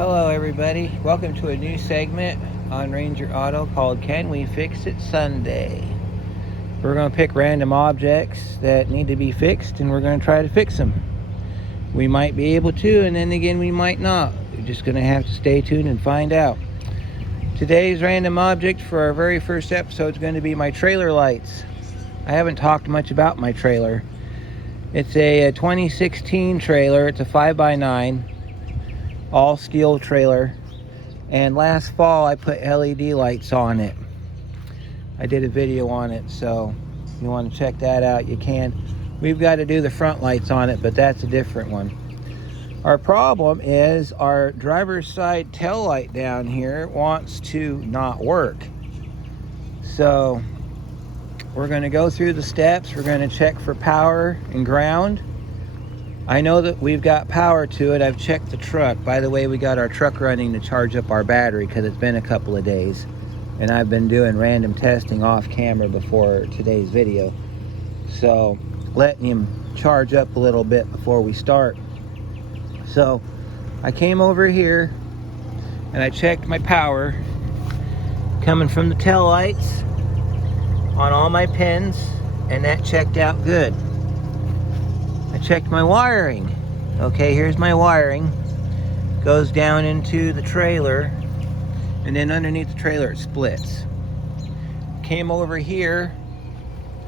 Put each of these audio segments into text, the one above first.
Hello everybody, welcome to a new segment on Ranger Auto called Can We Fix It Sunday. We're going to pick random objects that need to be fixed and we're going to try to fix them. We might be able to, and then again we might not. We're just going to have to stay tuned and find out. Today's random object for our very first episode is going to be my trailer lights. I haven't talked much about my trailer. It's a 2016 trailer. It's a 5x9 all steel trailer, and last fall I put LED lights on it. I did a video on it, so if you want to check that out, you can. We've got to do the front lights on it, but that's a different one. Our problem is our driver's side tail light down here wants to not work. So we're going to go through the steps. We're going to check for power and ground. I know that we've got power to it. I've checked the truck. By the way, we got our truck running to charge up our battery because it's been a couple of days. And I've been doing random testing off camera before today's video. So letting him charge up a little bit before we start. So I came over here and I checked my power coming from the tail lights on all my pins, and that checked out good. I checked my wiring. Okay, here's my wiring. Goes down into the trailer, and then underneath the trailer it splits. Came over here.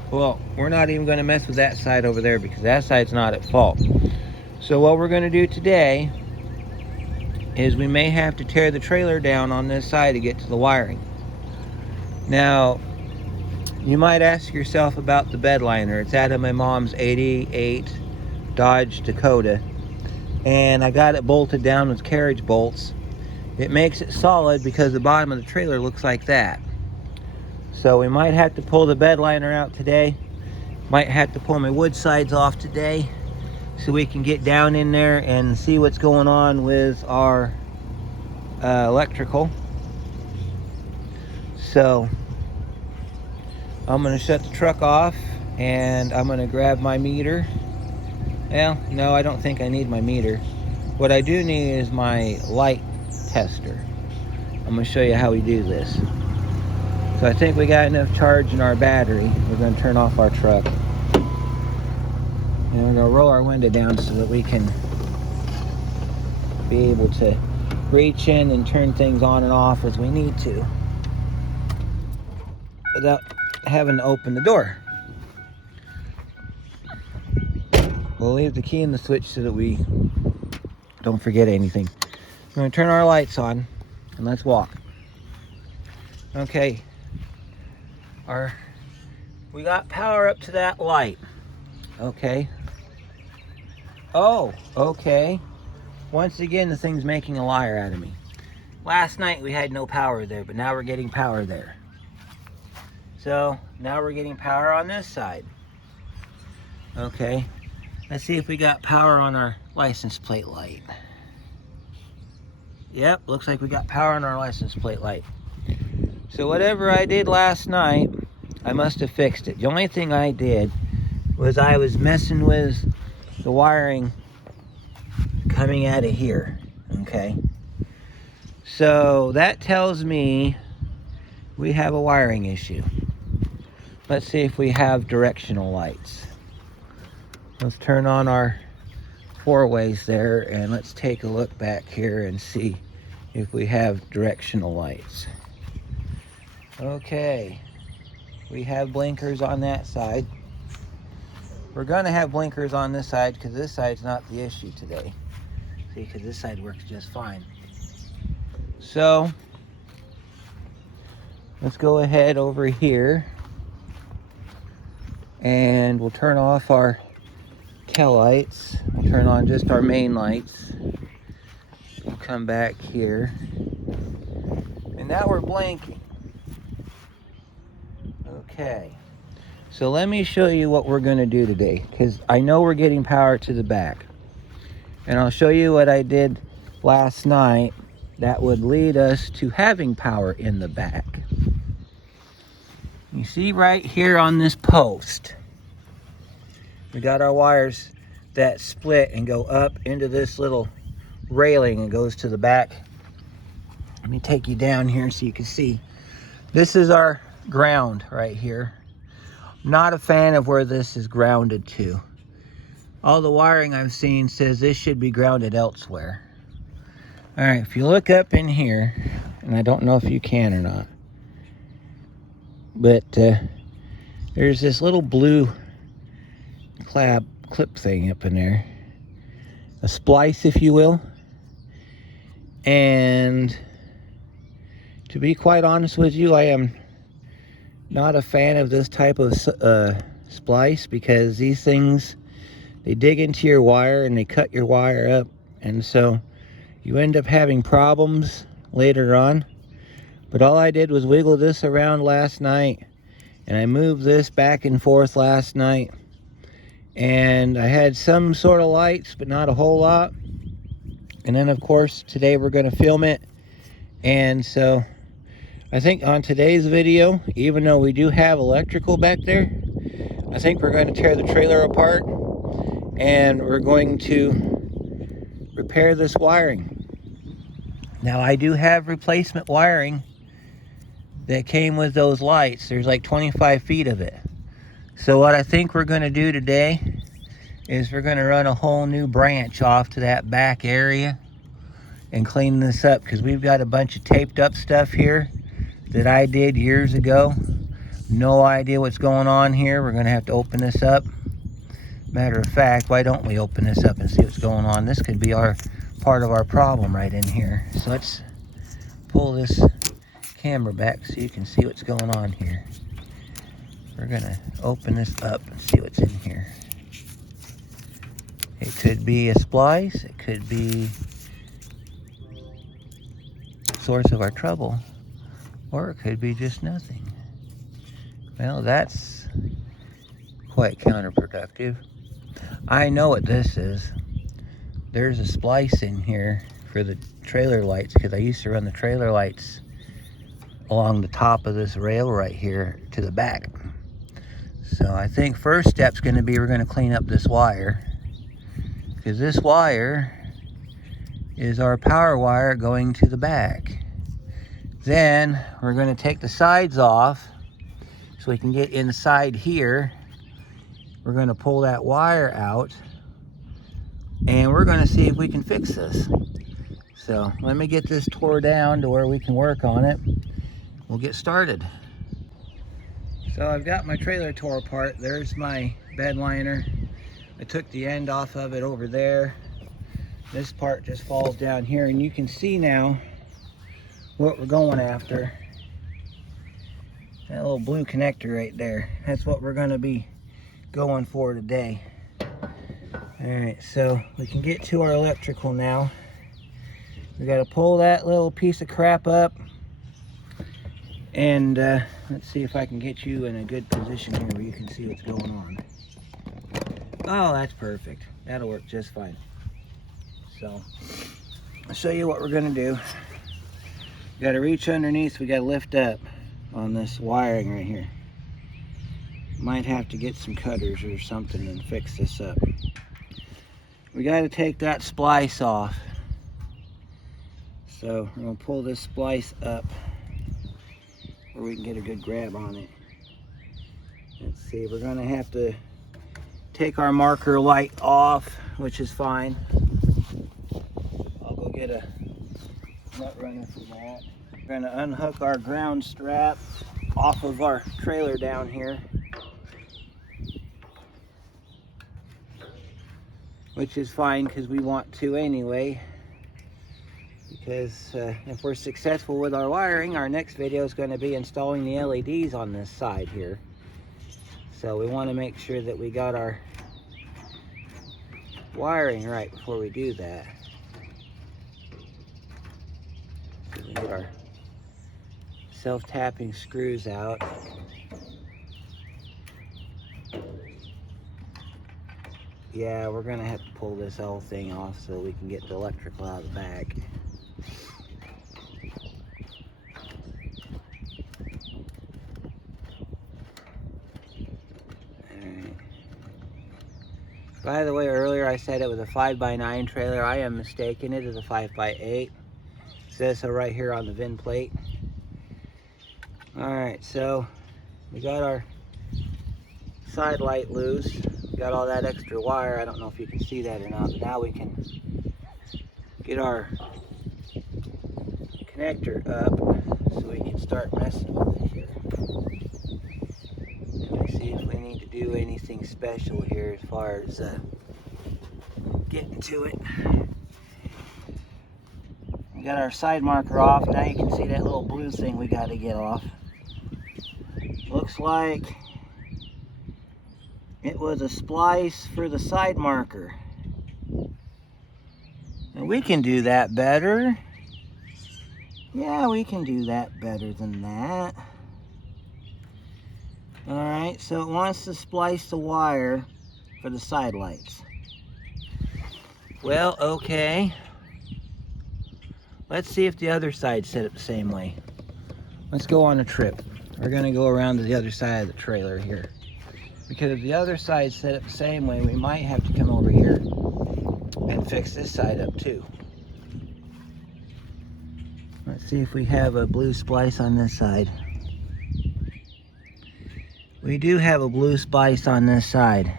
Well, we're not even going to mess with that side over there because that side's not at fault. So what we're going to do today is we may have to tear the trailer down on this side to get to the wiring. Now, you might ask yourself about the bed liner. It's out of my mom's 88 Dodge Dakota, and I got it bolted down with carriage bolts. It makes it solid because the bottom of the trailer looks like that. So we might have to pull the bed liner out today. Might have to pull my wood sides off today so we can get down in there and see what's going on with our electrical. So I'm going to shut the truck off and I'm going to grab my meter. Well, no, I don't think I need my meter. What I do need is my light tester. I'm going to show you how we do this. So I think we got enough charge in our battery. We're going to turn off our truck. And we're going to roll our window down so that we can be able to reach in and turn things on and off as we need to without having to open the door. We'll leave the key in the switch so that we don't forget anything. We're going to turn our lights on and let's walk. Okay. We got power up to that light. Okay. Oh, okay. Once again, the thing's making a liar out of me. Last night we had no power there, but now we're getting power there. So now we're getting power on this side. Okay. Let's see if we got power on our license plate light. Yep, looks like we got power on our license plate light. So whatever I did last night, I must have fixed it. The only thing I did was I was messing with the wiring coming out of here. Okay. So that tells me we have a wiring issue. Let's see if we have directional lights. Let's turn on our four-ways there and let's take a look back here and see if we have directional lights. Okay, we have blinkers on that side. We're gonna have blinkers on this side because this side's not the issue today. See, because this side works just fine. So let's go ahead over here and we'll turn off our tail lights. We'll turn on just our main lights. We'll come back here. And now we're blinking. Okay. So let me show you what we're going to do today, because I know we're getting power to the back. And I'll show you what I did last night that would lead us to having power in the back. You see right here on this post, we got our wires that split and go up into this little railing that goes to the back. Let me take you down here so you can see. This is our ground right here. Not a fan of where this is grounded to. All the wiring I've seen says this should be grounded elsewhere. All right, if you look up in here, and I don't know if you can or not, but there's this little blue clip thing up in there. A splice, if you will. And to be quite honest with you, I am not a fan of this type of splice, because these things, they dig into your wire and they cut your wire up, and so you end up having problems later on. But all I did was wiggle this around last night, and I moved this back and forth last night, and I had some sort of lights, but not a whole lot. And then of course today we're going to film it, and so I think on today's video, even though we do have electrical back there, I think we're going to tear the trailer apart and we're going to repair this wiring. Now, I do have replacement wiring that came with those lights. There's like 25 feet of it. So what I think we're going to do today is we're going to run a whole new branch off to that back area and clean this up, because we've got a bunch of taped up stuff here that I did years ago. No idea what's going on here. We're going to have to open this up. Matter of fact, why don't we open this up and see what's going on? This could be part of our problem right in here. So let's pull this camera back so you can see what's going on here. We're going to open this up and see what's in here. It could be a splice. It could be the source of our trouble. Or it could be just nothing. Well, that's quite counterproductive. I know what this is. There's a splice in here for the trailer lights, because I used to run the trailer lights along the top of this rail right here to the back. So I think first step's going to be we're going to clean up this wire, because this wire is our power wire going to the back. Then we're going to take the sides off so we can get inside here. We're going to pull that wire out, and we're going to see if we can fix this. So let me get this tore down to where we can work on it. We'll get started. So I've got my trailer tore apart. There's my bed liner. I took the end off of it over there. This part just falls down here, and you can see now what we're going after. That little blue connector right there. That's what we're going to be going for today. Alright, so we can get to our electrical now. We got to pull that little piece of crap up, and let's see if I can get you in a good position here where you can see what's going on. Oh, that's perfect. That'll work just fine. So I'll show you what we're going to do. We got to reach underneath. We got to lift up on this wiring right here. Might have to get some cutters or something and fix this up. We got to take that splice off. So I'm going to pull this splice up where we can get a good grab on it. Let's see, we're going to have to take our marker light off, which is fine. I'll go get a nut runner for that. We're going to unhook our ground strap off of our trailer down here, which is fine because we want to anyway. Because if we're successful with our wiring, our next video is going to be installing the LEDs on this side here. So we want to make sure that we got our wiring right before we do that. So we get our self-tapping screws out. Yeah, we're going to have to pull this whole thing off so we can get the electrical out of the back. By the way, earlier I said it was a 5x9 trailer. I am mistaken. It is a 5x8. It says so right here on the VIN plate. Alright, so we got our side light loose. We got all that extra wire. I don't know if you can see that or not, but now we can get our connector up so we can start messing with it here. Let me see if we need to do anything special here as far as getting to it. We got our side marker off. Now you can see that little blue thing we got to get off. Looks like it was a splice for the side marker. And we can do that better. Yeah, we can do that better than that. Alright, so it wants to splice the wire for the side lights. Well, okay. Let's see if the other side's set up the same way. Let's go on a trip. We're going to go around to the other side of the trailer here. Because if the other side's set up the same way, we might have to come over here and fix this side up too. Let's see if we have a blue splice on this side. We do have a blue splice on this side.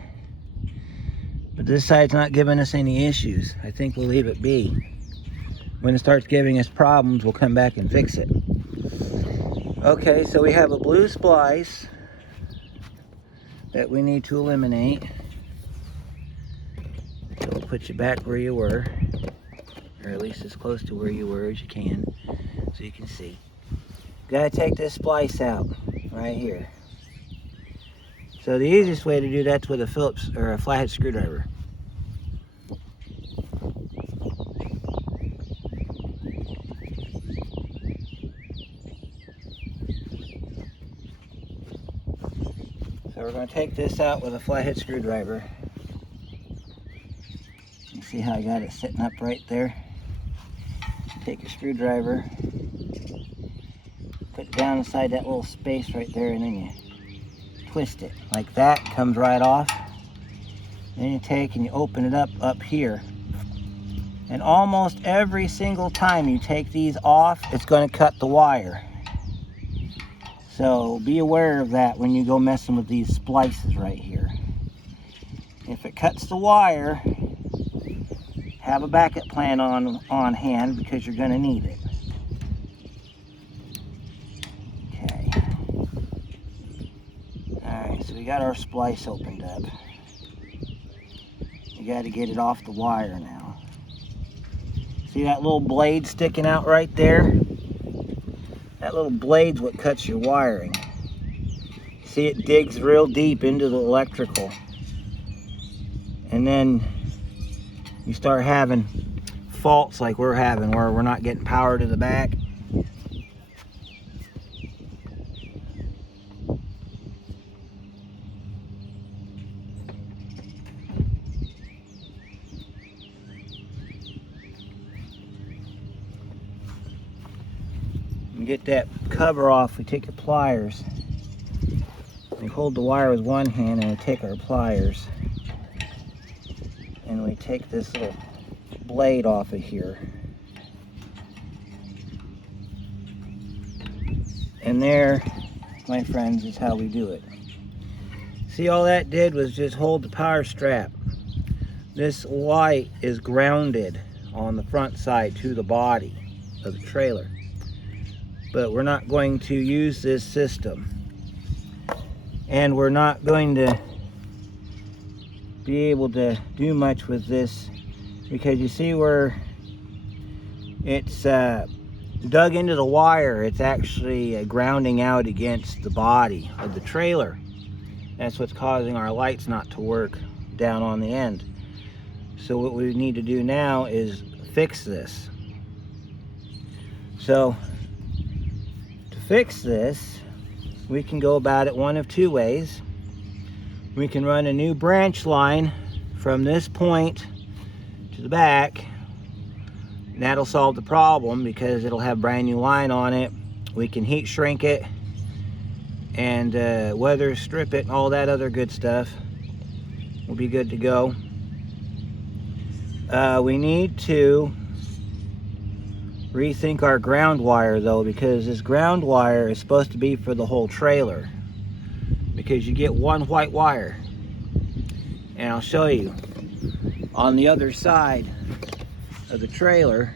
But this side's not giving us any issues. I think we'll leave it be. When it starts giving us problems, we'll come back and fix it. Okay, so we have a blue splice that we need to eliminate. So we'll put you back where you were, or at least as close to where you were as you can, so you can see. Gotta take this splice out right here. So the easiest way to do that's with a Phillips or a flathead screwdriver. So we're going to take this out with a flathead screwdriver. You see how I got it sitting up right there? Take your screwdriver, put it down inside that little space right there, and then you twist it like that. Comes right off. Then you take and you open it up here. And almost every single time you take these off, it's going to cut the wire. So be aware of that when you go messing with these splices right here. If it cuts the wire, have a backup plan on hand because you're going to need it. Okay. Alright, so we got our splice opened up. You got to get it off the wire now. See that little blade sticking out right there? That little blade's what cuts your wiring. See, it digs real deep into the electrical. And then you start having faults like we're having, where we're not getting power to the back. Get that cover off, we take the pliers. We hold the wire with one hand and we take our pliers. And we take this little blade off of here. And there, my friends, is how we do it. See, all that did was just hold the power strap. This light is grounded on the front side to the body of the trailer. But we're not going to use this system. And we're not going to be able to do much with this, because you see where it's dug into the wire, it's actually grounding out against the body of the trailer. That's what's causing our lights not to work down on the end. So what we need to do now is fix this. So to fix this, we can go about it one of two ways. We can run a new branch line from this point to the back, and that'll solve the problem because it'll have brand new line on it. We can heat shrink it and weather strip it and all that other good stuff. We'll be good to go. We need to rethink our ground wire though, because this ground wire is supposed to be for the whole trailer, because you get one white wire, and I'll show you on the other side of the trailer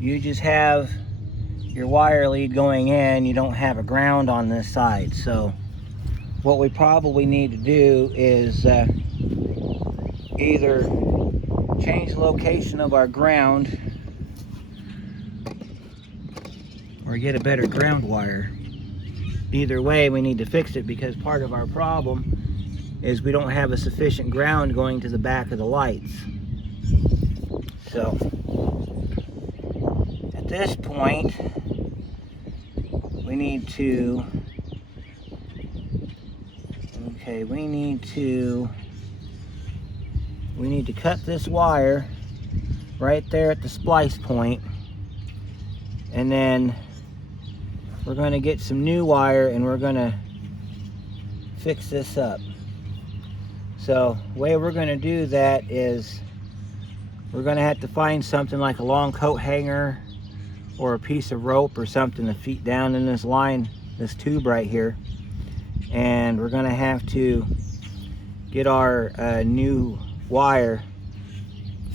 you just have your wire lead going in, you don't have a ground on this side. So what we probably need to do is either change the location of our ground or get a better ground wire. Either way, we need to fix it, because part of our problem is we don't have a sufficient ground going to the back of the lights. So at this point, we need to cut this wire right there at the splice point, and then we're going to get some new wire and we're going to fix this up. So the way we're going to do that is we're going to have to find something like a long coat hanger or a piece of rope or something to feed down in this line, this tube right here, and we're going to have to get our new wire,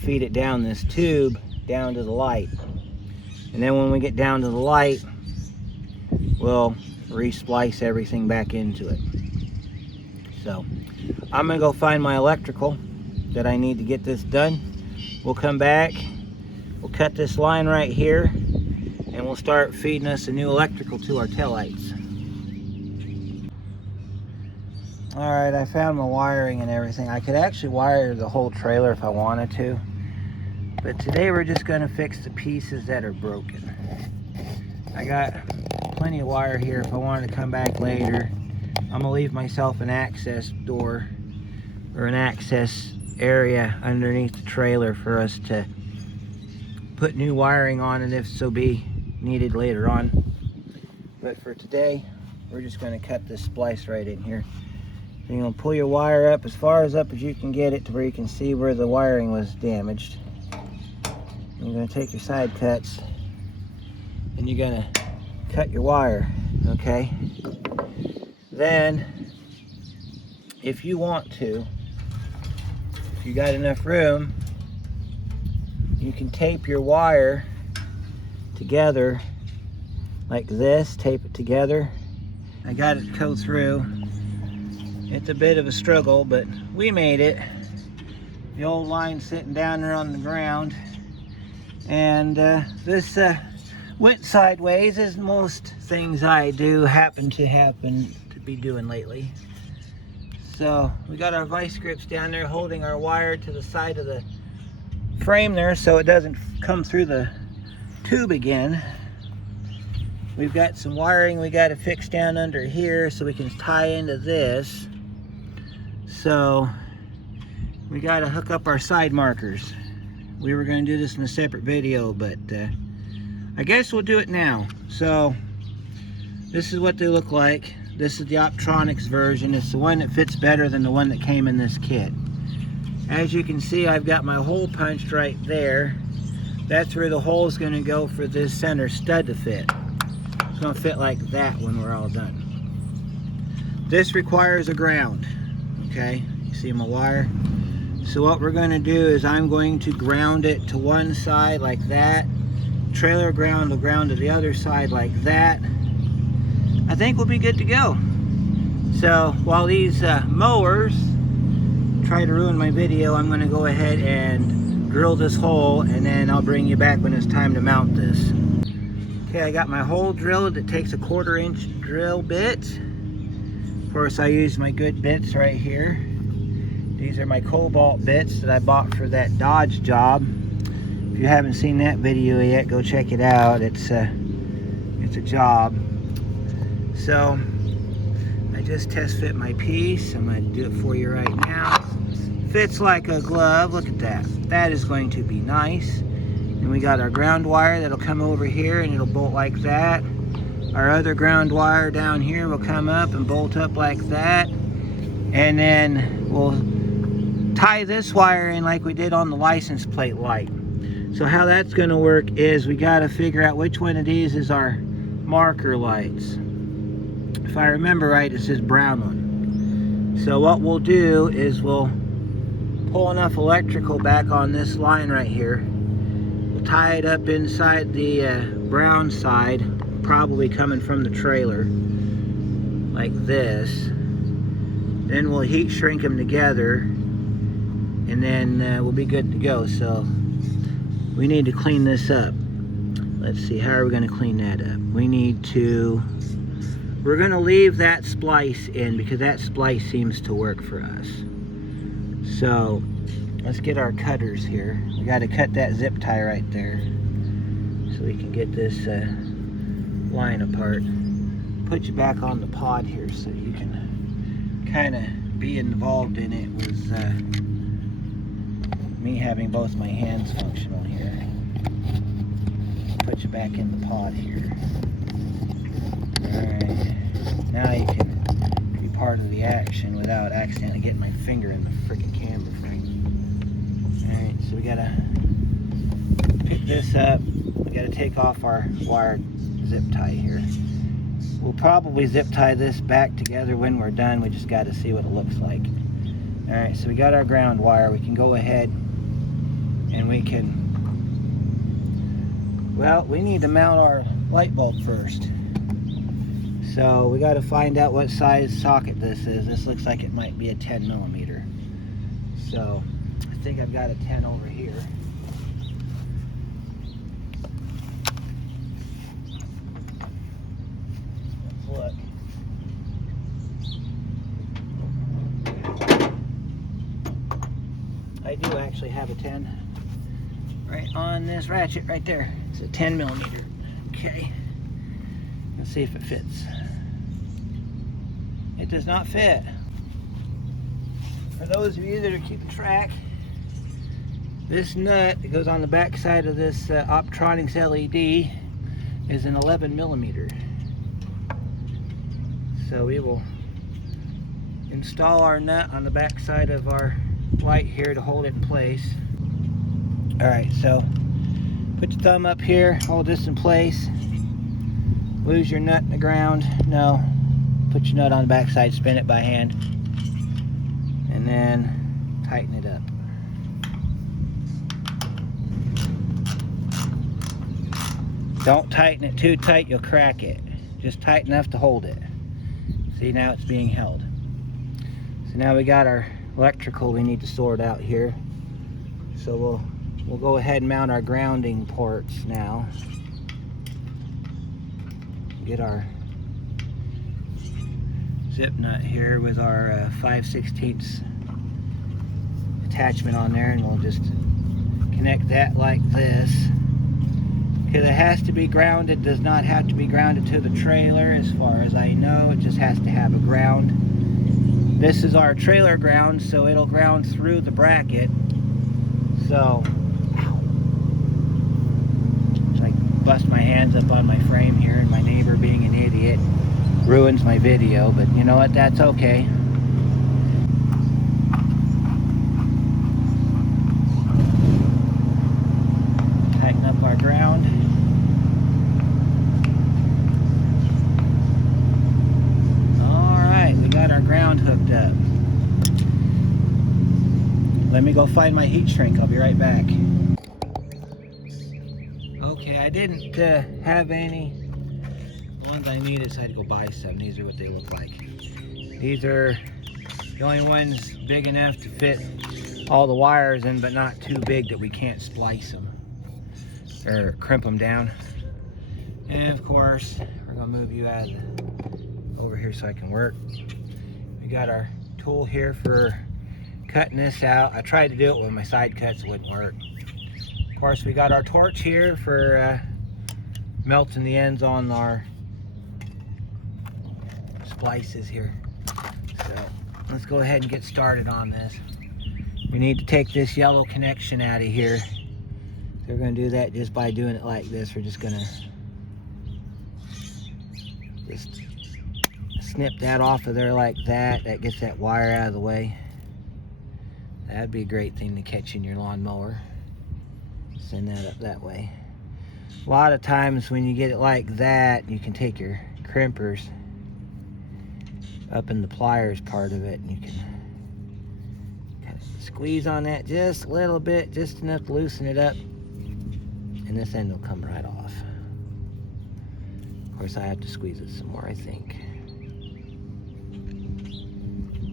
feed it down this tube down to the light, and then when we get down to the light, we'll re-splice everything back into it. So I'm gonna go find my electrical that I need to get this done. We'll come back, we'll cut this line right here, and we'll start feeding us a new electrical to our taillights. All right, I found my wiring and everything. I could actually wire the whole trailer if I wanted to, but today we're just gonna fix the pieces that are broken. I got plenty of wire here if I wanted to come back later. I'm gonna leave myself an access door or an access area underneath the trailer for us to put new wiring on it if so be needed later on. But for today, we're just gonna cut this splice right in here. You're gonna pull your wire up as far as up as you can get it to where you can see where the wiring was damaged. You're gonna take your side cuts and you're gonna cut your wire, okay? Then, if you want to, if you got enough room, you can tape your wire together like this, tape it together. I got it to go through. It's a bit of a struggle, but we made it. The old line sitting down there on the ground, and this went sideways, as most things I do happen to be doing lately. So we got our vice grips down there holding our wire to the side of the frame there so it doesn't come through the tube again. We've got some wiring we got to fix down under here so we can tie into this. So we got to hook up our side markers. We were going to do this in a separate video, but I guess we'll do it now. So this is what they look like. This is the Optronics version. It's the one that fits better than the one that came in this kit. As you can see, I've got my hole punched right there. That's where the hole is going to go for this center stud to fit. It's going to fit like that when we're all done. This requires a ground. Okay, you see my wire? So what we're going to do is I'm going to ground it to one side like that. Trailer ground will ground to the other side like that. I think we'll be good to go. So while these mowers try to ruin my video, I'm going to go ahead and drill this hole, and then I'll bring you back when it's time to mount this. Okay, I got my hole drilled. It takes a 1/4 inch drill bit. Of course, I use my good bits right here. These are my Cobalt bits that I bought for that Dodge job. If you haven't seen that video yet, go check it out. It's a job. So I just test fit my piece. I'm going to do it for you right now. Fits like a glove. Look at that. That is going to be nice. And we got our ground wire that'll come over here and it'll bolt like that. Our other ground wire down here will come up and bolt up like that. And then we'll tie this wire in like we did on the license plate light. So how that's going to work is we got to figure out which one of these is our marker lights. If I remember right, it's this brown one. So what we'll do is we'll pull enough electrical back on this line right here. We'll tie it up inside the brown side, probably coming from the trailer, like this. Then we'll heat shrink them together, and then we'll be good to go. So we need to clean this up. Let's see, how are we going to clean that up? We're going to leave that splice in because that splice seems to work for us. So let's get our cutters here. We got to cut that zip tie right there so we can get this line apart. Put you back on the pod here so you can kind of be involved in it with me having both my hands functional here. Put you back in the pod here. Alright, now you can be part of the action without accidentally getting my finger in the freaking camera frame. Alright, so we gotta pick this up. We gotta take off our wire zip tie here. We'll probably zip tie this back together when we're done. We just gotta see what it looks like. Alright, so we got our ground wire. We can go ahead and we need to mount our light bulb first. So we got to find out what size socket this is. This looks like it might be a 10 millimeter. So I think I've got a 10 over here. Let's look. I do actually have a 10 right on this ratchet right there. It's a 10 millimeter. Okay. Let's see if it fits. It does not fit. For those of you that are keeping track, this nut that goes on the back side of this Optronics LED is an 11 millimeter. So we will install our nut on the back side of our light here to hold it in place. Alright, so put your thumb up here, hold this in place. Lose your nut in the ground. No. Put your nut on the back side, spin it by hand, and then tighten it up. Don't tighten it too tight, you'll crack it. Just tight enough to hold it. See, now it's being held. So now we got our electrical we need to sort out here. So we'll go ahead and mount our grounding ports now. Get our zip nut here with our 5/16 attachment on there, and we'll just connect that like this. Because it has to be grounded, does not have to be grounded to the trailer as far as I know. It just has to have a ground. This is our trailer ground, so it'll ground through the bracket. So I bust my hands up on my frame here, and my neighbor, being an idiot, ruins my video, but you know what, that's okay. Tighten up our ground. Alright, we got our ground hooked up. Let me go find my heat shrink. I'll be right back. Okay, I didn't have any ones I needed, so I had to go buy some. These are what they look like. These are the only ones big enough to fit all the wires in, but not too big that we can't splice them or crimp them down. And of course, we're gonna move you out of over here so I can work. We got our tool here for cutting this out. I tried to do it with my side cuts, it wouldn't work. Of course, we got our torch here for melting the ends on our splices here. So let's go ahead and get started on this. We need to take this yellow connection out of here. So we're going to do that just by doing it like this. We're just going to just snip that off of there like that. That gets that wire out of the way. That'd be a great thing to catch in your lawnmower. Send that up that way. A lot of times when you get it like that, you can take your crimpers up in the pliers part of it, and you can kind of squeeze on that just a little bit, just enough to loosen it up, and this end will come right off. Of course, I have to squeeze it some more, I think.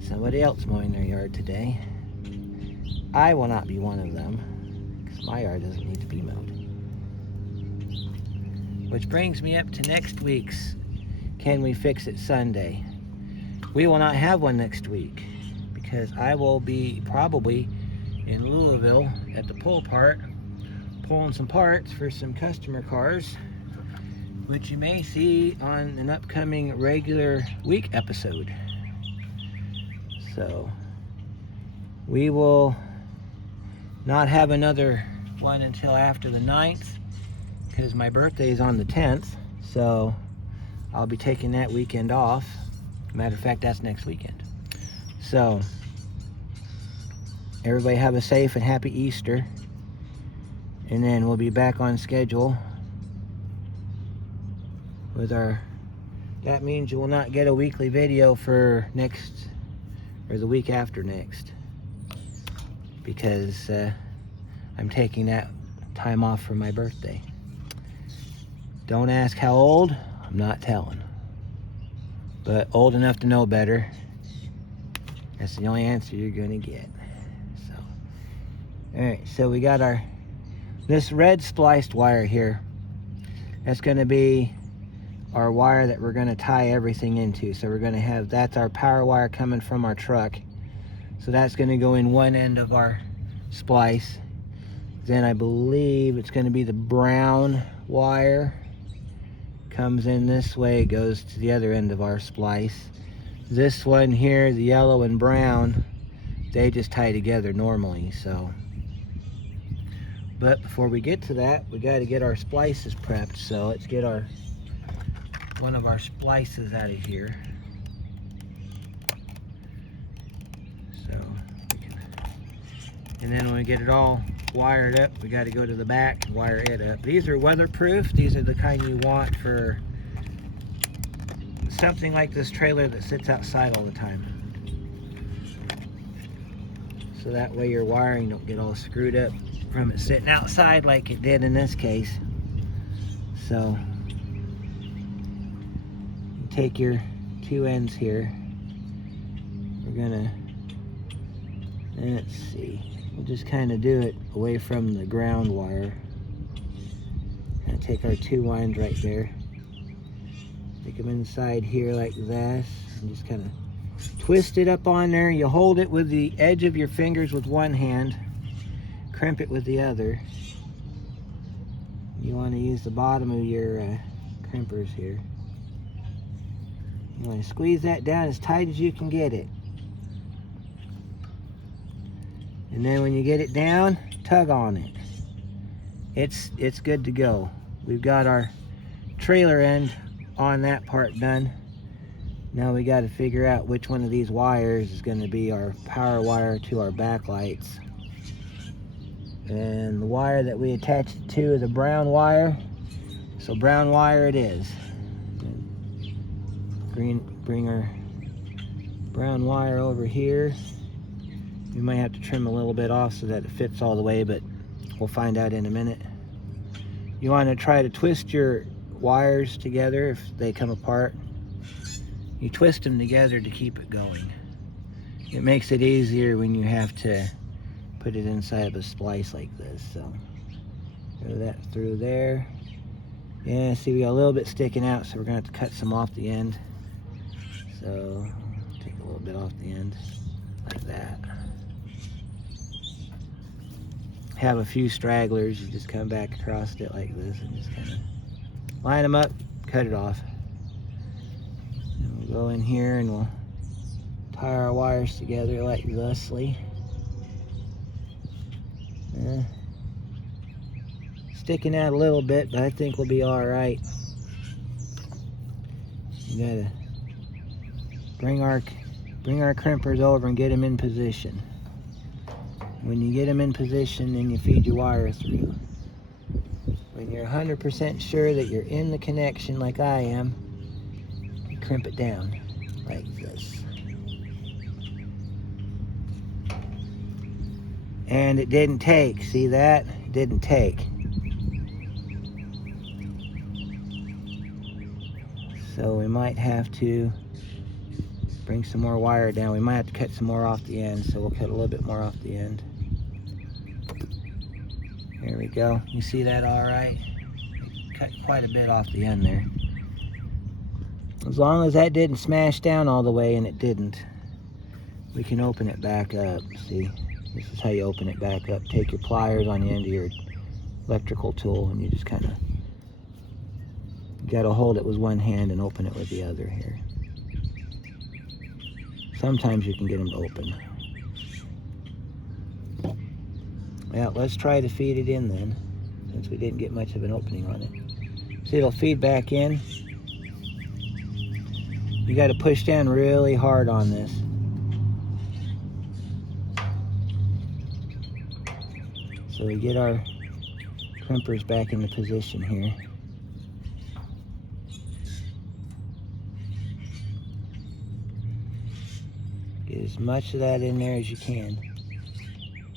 Somebody else mowing their yard today. I will not be one of them, because my yard doesn't need to be mowed. Which brings me up to next week's Can We Fix It Sunday. We will not have one next week, because I will be probably in Louisville at the pull part, pulling some parts for some customer cars, which you may see on an upcoming regular week episode. So we will not have another one until after the 9th, because my birthday is on the 10th, so I'll be taking that weekend off. Matter of fact, that's next weekend. So everybody have a safe and happy Easter, and then we'll be back on schedule with our, that means you will not get a weekly video for next, or the week after next, because I'm taking that time off for my birthday. Don't ask how old, I'm not telling. But old enough to know better. That's the only answer you're gonna get. So, alright, so we got this red spliced wire here. That's gonna be our wire that we're gonna tie everything into. So we're gonna have, that's our power wire coming from our truck. So that's gonna go in one end of our splice. Then I believe it's gonna be the brown wire. Comes in this way, goes to the other end of our splice. This one here, the yellow and brown, they just tie together normally, so. But before we get to that, we gotta get our splices prepped. So let's get one of our splices out of here. And then when we get it all wired up, we got to go to the back and wire it up. These are weatherproof. These are the kind you want for something like this trailer that sits outside all the time. So that way your wiring don't get all screwed up from it sitting outside like it did in this case. So you take your two ends here. We're gonna, let's see. We'll just kind of do it away from the ground wire. And take our two lines right there. Stick them inside here like this. And just kind of twist it up on there. You hold it with the edge of your fingers with one hand. Crimp it with the other. You want to use the bottom of your crimpers here. You want to squeeze that down as tight as you can get it. And then when you get it down, tug on it. It's good to go. We've got our trailer end on that part done. Now we got to figure out which one of these wires is going to be our power wire to our backlights. And the wire that we attached it to is a brown wire. So brown wire it is. Bring our brown wire over here. We might have to trim a little bit off so that it fits all the way, but we'll find out in a minute. You want to try to twist your wires together if they come apart. You twist them together to keep it going. It makes it easier when you have to put it inside of a splice like this. So go that through there. Yeah, see we got a little bit sticking out, so we're gonna have to cut some off the end. So take a little bit off the end like that. Have a few stragglers, you just come back across it like this and just kind of line them up, cut it off. And we'll go in here and we'll tie our wires together like thusly. Sticking out a little bit, but I think we'll be all right. You gotta bring our crimpers over and get them in position. When you get them in position, then you feed your wire through. When you're 100% sure that you're in the connection like I am, you crimp it down like this. And it didn't take. See that? It didn't take. So we might have to bring some more wire down. We might have to cut some more off the end, so we'll cut a little bit more off the end. There we go. You see that all right? Cut quite a bit off the end there. As long as that didn't smash down all the way, and it didn't, we can open it back up. See? This is how you open it back up. Take your pliers on the end of your electrical tool, and you just kind of, you got to hold it with one hand and open it with the other here. Sometimes you can get them to open. Well, let's try to feed it in then, since we didn't get much of an opening on it. See, it'll feed back in. You got to push down really hard on this. So we get our crimpers back into position here. Get as much of that in there as you can.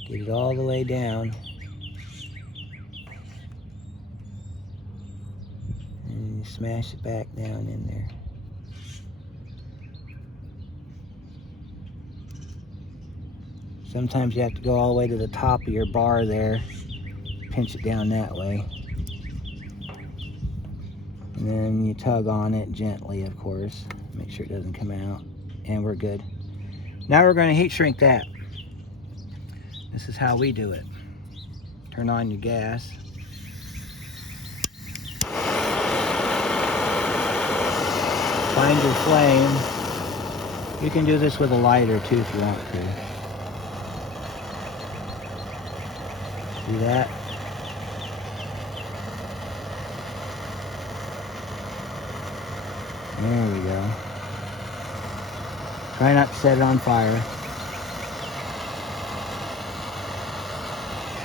Get it all the way down. And you smash it back down in there. Sometimes you have to go all the way to the top of your bar there. Pinch it down that way. And then you tug on it gently, of course. Make sure it doesn't come out. And we're good. Now we're going to heat shrink that. This is how we do it. Turn on your gas. Find your flame. You can do this with a lighter too if you want to. See that? There we go. Try not to set it on fire.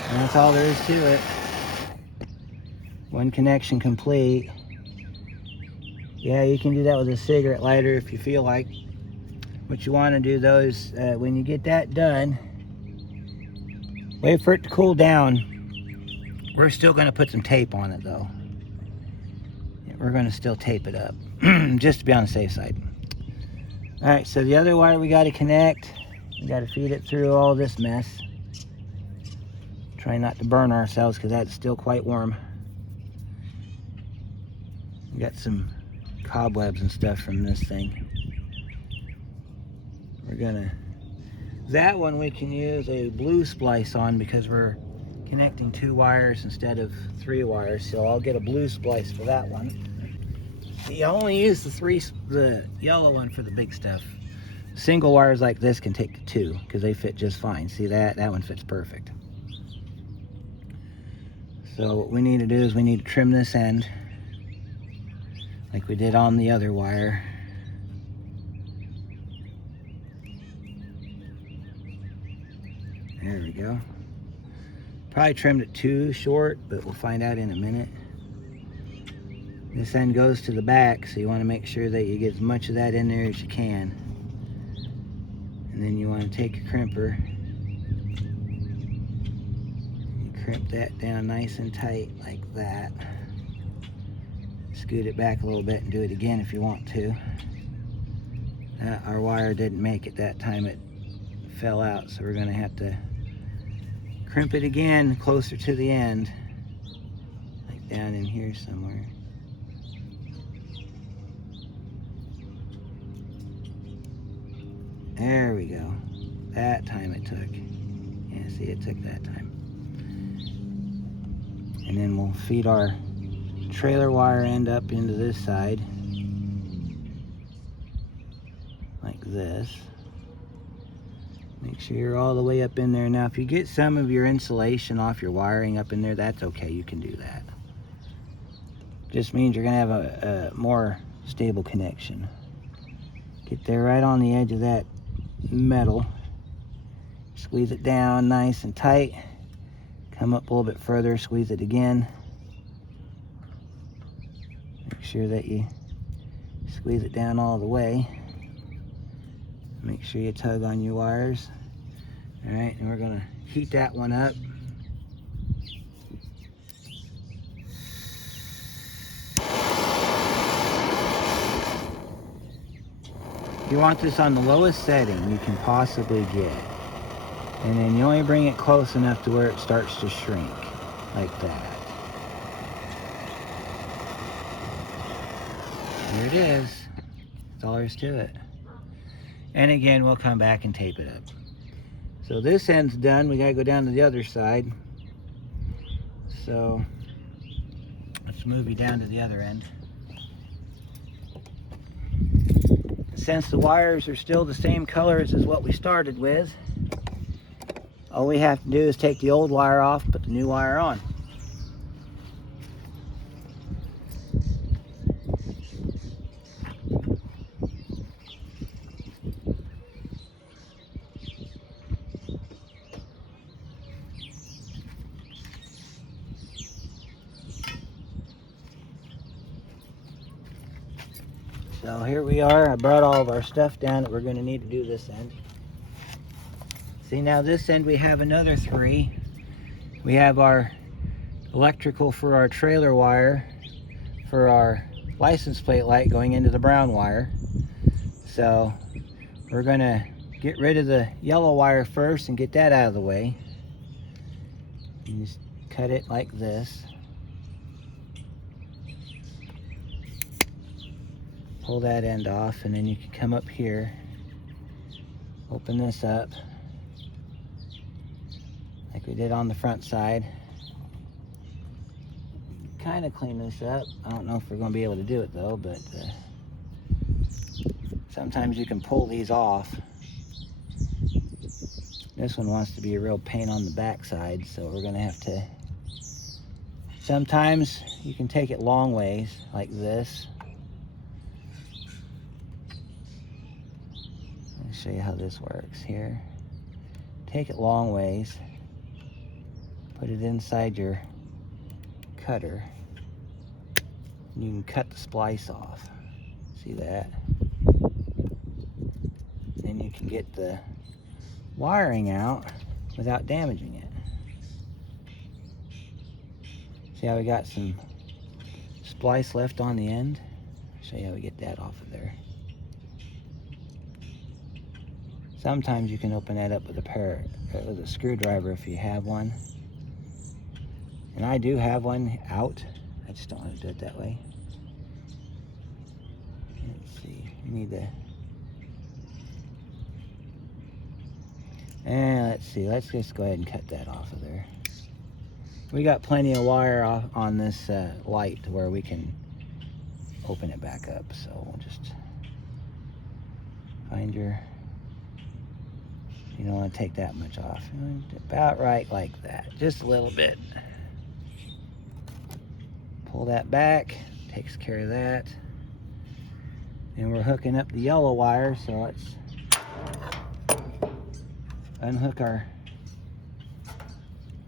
And that's all there is to it. One connection complete. Yeah, you can do that with a cigarette lighter if you feel like. What you want to do though is when you get that done, wait for it to cool down. We're still going to put some tape on it though. We're going to still tape it up just to be on the safe side. Alright, so the other wire we got to connect. We got to feed it through all this mess. Try not to burn ourselves because that's still quite warm. We got some cobwebs and stuff from this thing. We're gonna, that one we can use a blue splice on because we're connecting 2 wires instead of 3 wires, so I'll get a blue splice for that one. You only use the yellow one for the big stuff. Single wires like this can take the 2 because they fit just fine. See that? That one fits perfect. So what we need to do is we need to trim this end like we did on the other wire. There we go. Probably trimmed it too short, but we'll find out in a minute. This end goes to the back, so you want to make sure that you get as much of that in there as you can. And then you want to take your crimper, you crimp that down nice and tight like that. Scoot it back a little bit and do it again if you want to. Our wire didn't make it that time, it fell out, so we're going to have to crimp it again closer to the end, like down in here somewhere. There we go. That time it took. Yeah, see, it took that time. And then we'll feed our trailer wire end up into this side, like this. Make sure you're all the way up in there. Now, if you get some of your insulation off your wiring up in there, that's okay. You can do that. Just means you're going to have a more stable connection. Get there right on the edge of that metal. Squeeze it down nice and tight. Come up a little bit further, squeeze it again. Make sure that you squeeze it down all the way. Make sure you tug on your wires. All right, and we're gonna heat that one up. You want this on the lowest setting you can possibly get. And then you only bring it close enough to where it starts to shrink, like that. Here it is. That's all there is to it. And again, we'll come back and tape it up. So this end's done. We gotta go down to the other side. So let's move you down to the other end. Since the wires are still the same colors as what we started with, all we have to do is take the old wire off, put the new wire on. So here we are. I brought all of our stuff down that we're going to need to do this end. See, now this end we have another 3. We have our electrical for our trailer wire, for our license plate light going into the brown wire. So we're going to get rid of the yellow wire first and get that out of the way. You just cut it like this. Pull that end off, and then you can come up here, open this up like we did on the front side. Kind of clean this up. I don't know if we're going to be able to do it though, but sometimes you can pull these off. This one wants to be a real pain on the back side, so we're going to have to, sometimes you can take it long ways like this. Show you how this works here. Take it long ways, put it inside your cutter, and you can cut the splice off. See that? Then you can get the wiring out without damaging it. See how we got some splice left on the end? Show you how we get that off of there. Sometimes you can open that up with a screwdriver if you have one. And I do have one out. I just don't want to do it that way. Let's see. We need to. And let's see. Let's just go ahead and cut that off of there. We got plenty of wire off on this light to where we can open it back up. So we'll just find your. You don't want to take that much off. About right like that. Just a little bit. Pull that back. Takes care of that. And we're hooking up the yellow wire, so let's unhook our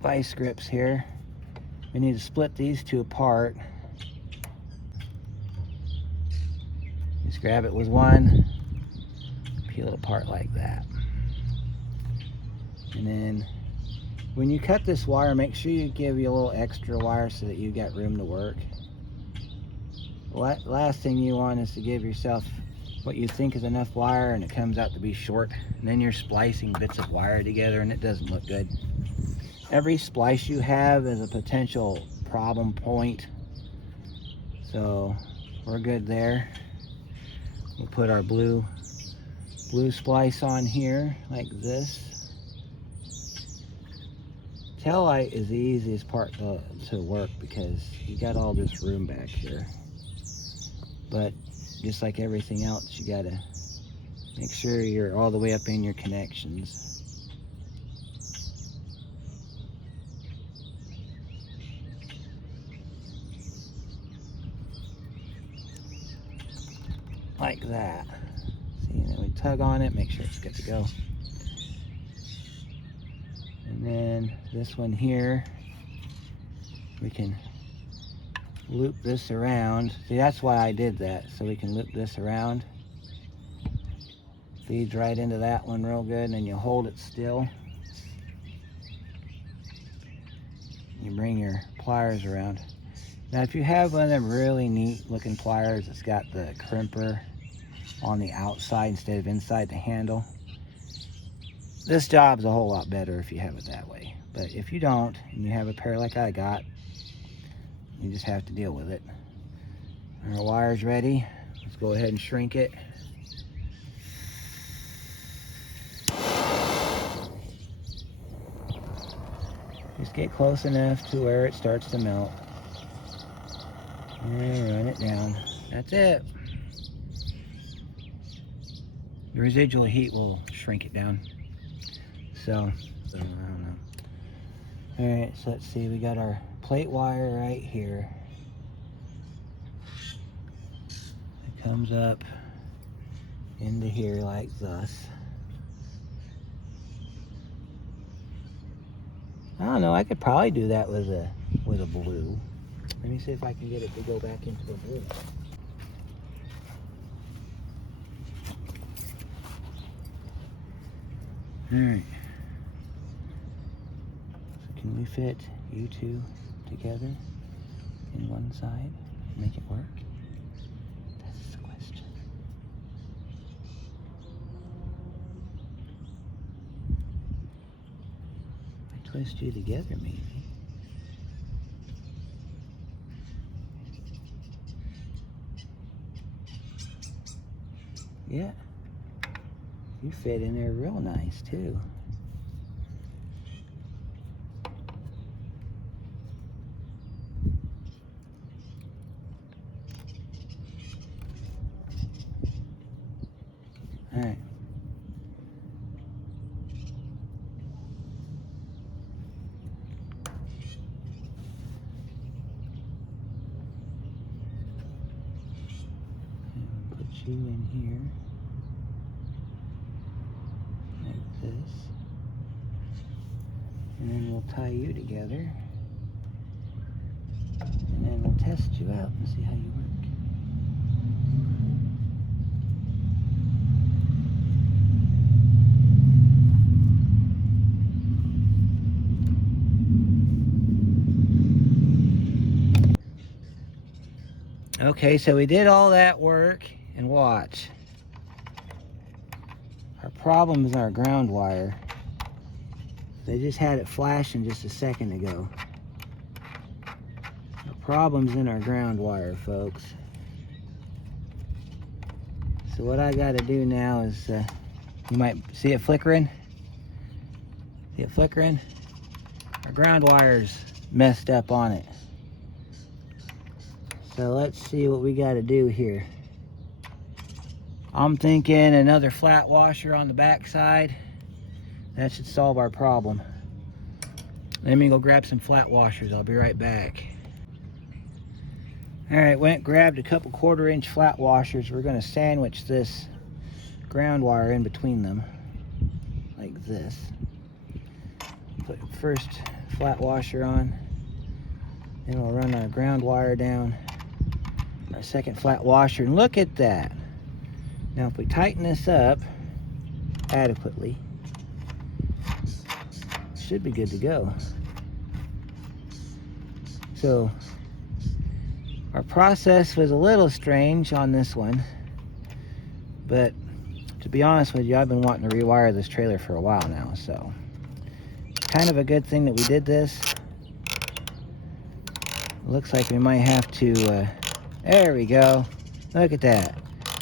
vice grips here. We need to split these two apart. Just grab it with one, peel it apart like that. And then when you cut this wire, make sure you give you a little extra wire so that you got room to work. Last thing you want is to give yourself what you think is enough wire and it comes out to be short, and then you're splicing bits of wire together and it doesn't look good. Every splice you have is a potential problem point, so we're good there. We'll put our blue splice on here like this. Tail light is the easiest part to work because you got all this room back here. But just like everything else, you gotta make sure you're all the way up in your connections. Like that. See, and then we tug on it, make sure it's good to go. then this one here, we can loop this around. See, that's why I did that, so we can loop this around. Feeds right into that one real good, and then you hold it still. You bring your pliers around. Now, if you have one of them really neat looking pliers that's got the crimper on the outside instead of inside the handle, this job's a whole lot better if you have it that way. But if you don't, and you have a pair like I got, you just have to deal with it. Our wire's ready. Let's go ahead and shrink it. Just get close enough to where it starts to melt. And run it down. That's it. The residual heat will shrink it down. So I don't know. Alright, so let's see. We got our plate wire right here. It comes up into here like this. I don't know, I could probably do that with a blue. Let me see if I can get it to go back into the blue. Alright. So can we fit you two together in one side and make it work? That's the question. I twist you together, maybe. Yeah, you fit in there real nice too. All right. And put you in here. Like this. And then we'll tie you together. And then we'll test you out and see how you work. Okay, so we did all that work, and watch. Our problem is our ground wire. They just had it flashing just a second ago. The problem's in our ground wire, folks. So what I gotta do now is, you might see it flickering. See it flickering? Our ground wire's messed up on it. So let's see what we gotta do here. I'm thinking another flat washer on the back side. That should solve our problem. Let me go grab some flat washers. I'll be right back. All right, went grabbed a couple 1/4-inch flat washers. We're gonna sandwich this ground wire in between them, like this. Put the first flat washer on. Then we'll run our ground wire down. Our second flat washer, and look at that. Now if we tighten this up adequately, should be good to go. So our process was a little strange on this one, but to be honest with you, I've been wanting to rewire this trailer for a while now, so kind of a good thing that we did this. Looks like we might have to there we go. Look at that.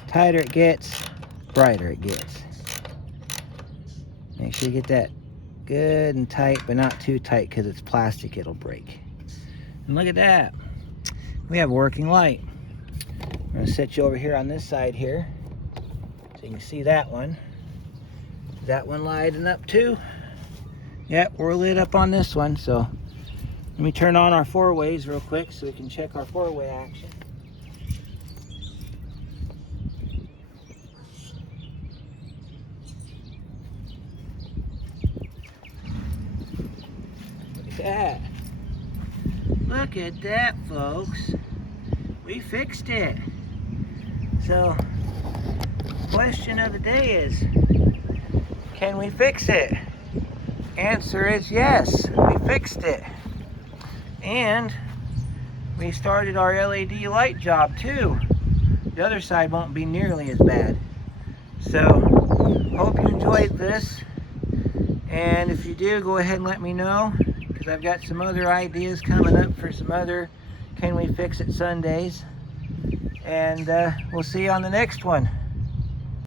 Tighter it gets, brighter it gets. Make sure you get that good and tight, but not too tight, because it's plastic, it'll break. And look at that. We have a working light. I'm going to set you over here on this side here, so you can see that one. Is that one lighting up too? Yep, we're lit up on this one. So let me turn on our 4-ways real quick so we can check our 4-way action. that. Look at that, folks. We fixed it. So, question of the day is, can we fix it? Answer is yes, we fixed it. And we started our LED light job too. The other side won't be nearly as bad. So, hope you enjoyed this. And if you do, go ahead and let me know, because I've got some other ideas coming up for some other Can We Fix It Sundays. And we'll see you on the next one.